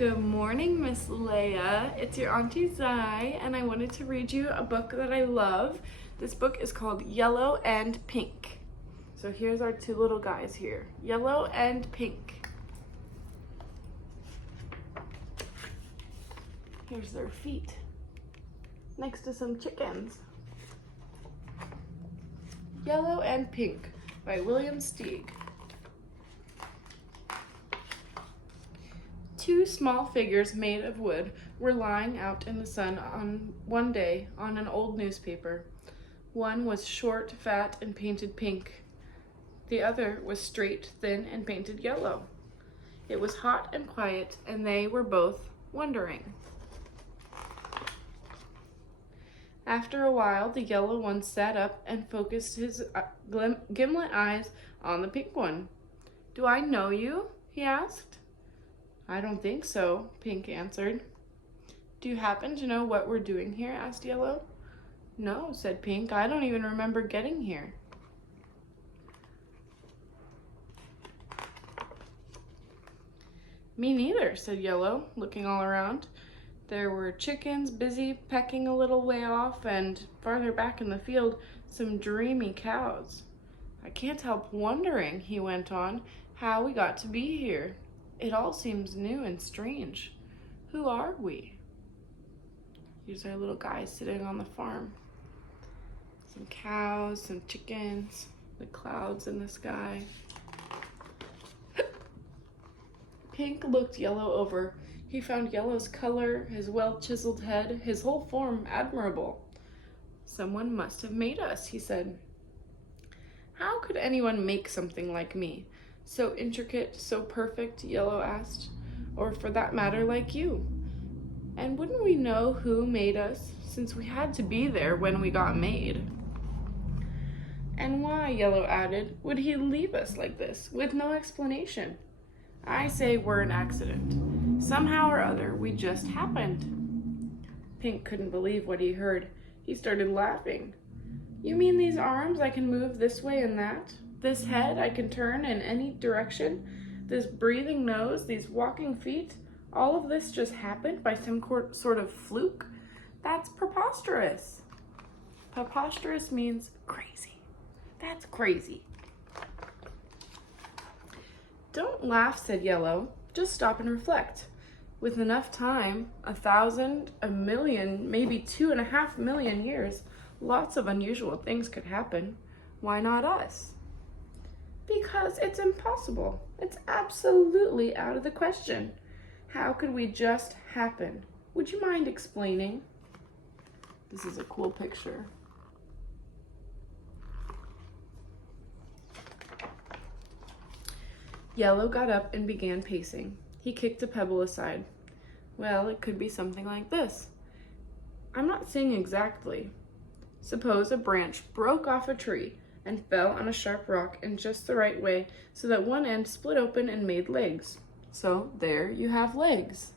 Good morning, Miss Leia. It's your Auntie Zai, and I wanted to read you a book that I love. This book is called Yellow and Pink. So here's our two little guys here, Yellow and Pink. Here's their feet next to some chickens. Yellow and Pink by William Steig. Two small figures made of wood were lying out in the sun one day on an old newspaper. One was short, fat, and painted pink. The other was straight, thin, and painted yellow. It was hot and quiet, and they were both wondering. After a while, the yellow one sat up and focused his gimlet eyes on the pink one. "Do I know you?" he asked. "I don't think so," Pink answered. "Do you happen to know what we're doing here?" asked Yellow. "No," said Pink. "I don't even remember getting here." "Me neither," said Yellow, looking all around. There were chickens busy pecking a little way off, and farther back in the field, some dreamy cows. "I can't help wondering," he went on, "how we got to be here. It all seems new and strange. Who are we?" Here's our little guys sitting on the farm. Some cows, some chickens, the clouds in the sky. Pink looked Yellow over. He found Yellow's color, his well-chiseled head, his whole form admirable. "Someone must have made us," he said. "How could anyone make something like me? So intricate, so perfect?" Yellow asked. "Or for that matter, like you? And wouldn't we know who made us, since we had to be there when we got made?" "And why," Yellow added, "would he leave us like this, with no explanation? I say we're an accident. Somehow or other, we just happened." Pink couldn't believe what he heard. He started laughing. "You mean these arms I can move this way and that? This head I can turn in any direction? This breathing nose, these walking feet? All of this just happened by some sort of fluke? That's preposterous." Preposterous means crazy. That's crazy. "Don't laugh," said Yellow. "Just stop and reflect. With enough time, 1,000, 1,000,000, maybe 2.5 million years, lots of unusual things could happen. Why not us?" "Because it's impossible. It's absolutely out of the question. How could we just happen? Would you mind explaining?" This is a cool picture. Yellow got up and began pacing. He kicked a pebble aside. "Well, it could be something like this. I'm not saying exactly. Suppose a branch broke off a tree and fell on a sharp rock in just the right way so that one end split open and made legs. So there you have legs.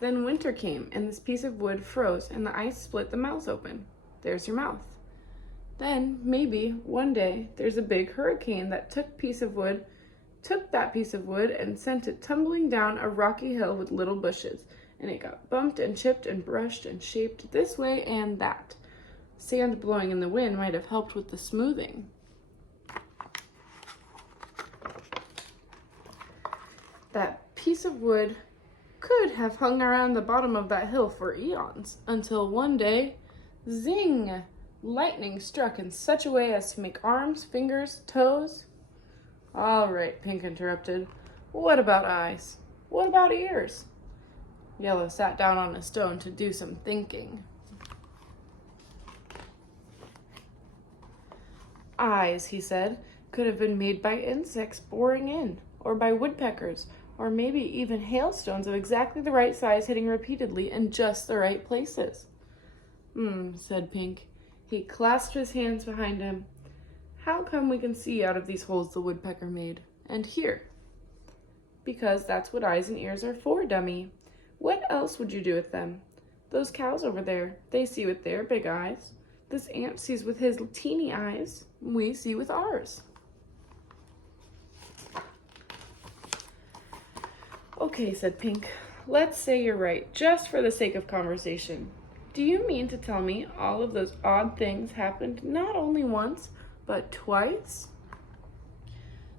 Then winter came and this piece of wood froze and the ice split the mouth open. There's your mouth. Then maybe one day there's a big hurricane that took that piece of wood and sent it tumbling down a rocky hill with little bushes. And it got bumped and chipped and brushed and shaped this way and that. Sand blowing in the wind might have helped with the smoothing. That piece of wood could have hung around the bottom of that hill for eons, until one day, zing! Lightning struck in such a way as to make arms, fingers, toes." "All right," Pink interrupted. "What about eyes? What about ears?" Yellow sat down on a stone to do some thinking. "Eyes," he said, "could have been made by insects boring in, or by woodpeckers, or maybe even hailstones of exactly the right size hitting repeatedly in just the right places." Said Pink. He clasped his hands behind him. "How come we can see out of these holes the woodpecker made, and hear?" "Because that's what eyes and ears are for, dummy. What else would you do with them? Those cows over there, they see with their big eyes. This ant sees with his teeny eyes. We see with ours." Okay, said Pink. Let's say you're right, just for the sake of conversation. Do you mean to tell me all of those odd things happened not only once, but twice?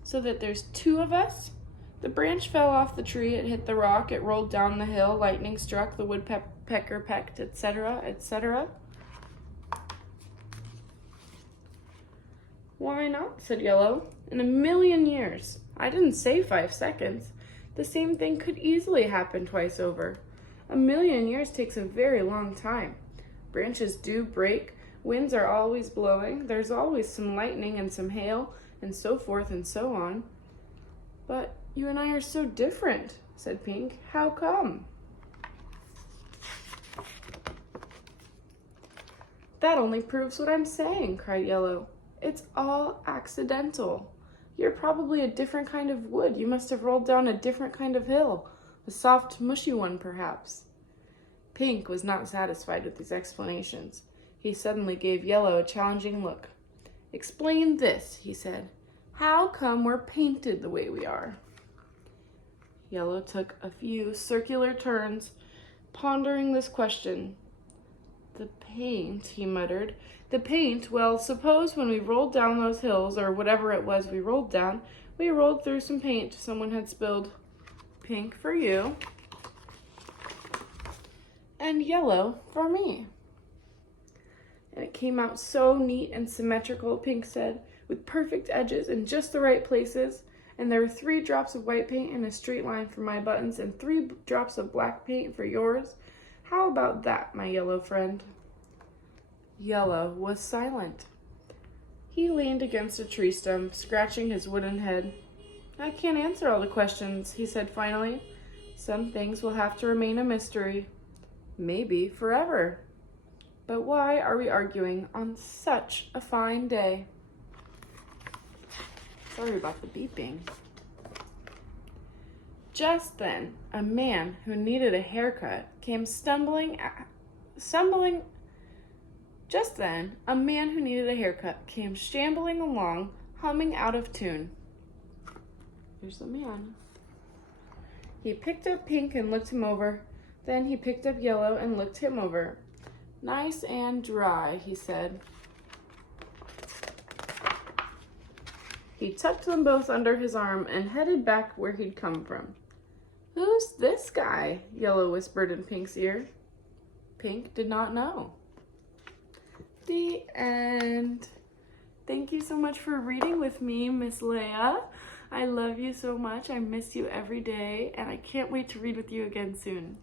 So that there's two of us? The branch fell off the tree, it hit the rock, it rolled down the hill, lightning struck, the woodpecker pecked, etc., etc. Why not, said Yellow. In a million years. I didn't say 5 seconds. The same thing could easily happen twice over. A million years takes a very long time. Branches do break, winds are always blowing, there's always some lightning and some hail, and so forth and so on. But you and I are so different, said Pink. How come? That only proves what I'm saying, cried Yellow. It's all accidental. You're probably a different kind of wood. You must have rolled down a different kind of hill, a soft, mushy one, perhaps. Pink was not satisfied with these explanations. He suddenly gave Yellow a challenging look. Explain this, he said. How come we're painted the way we are? Yellow took a few circular turns, pondering this question. The paint, he muttered. The paint, well, suppose when we rolled down those hills, or whatever it was we rolled down, we rolled through some paint someone had spilled. Pink for you, and yellow for me. And it came out so neat and symmetrical, Pink said, with perfect edges in just the right places, and there were 3 drops of white paint in a straight line for my buttons and 3 drops of black paint for yours. How about that, my yellow friend? Yellow was silent. He leaned against a tree stump, scratching his wooden head. I can't answer all the questions, he said finally. Some things will have to remain a mystery. Maybe forever. But why are we arguing on such a fine day? Sorry about the beeping. Just then, a man who needed a haircut came shambling along, humming out of tune. There's the man. He picked up Pink and looked him over. Then he picked up Yellow and looked him over. Nice and dry, he said. He tucked them both under his arm and headed back where he'd come from. Who's this guy? Yellow whispered in Pink's ear. Pink did not know. The end. Thank you so much for reading with me, Miss Leia. I love you so much. I miss you every day, and I can't wait to read with you again soon.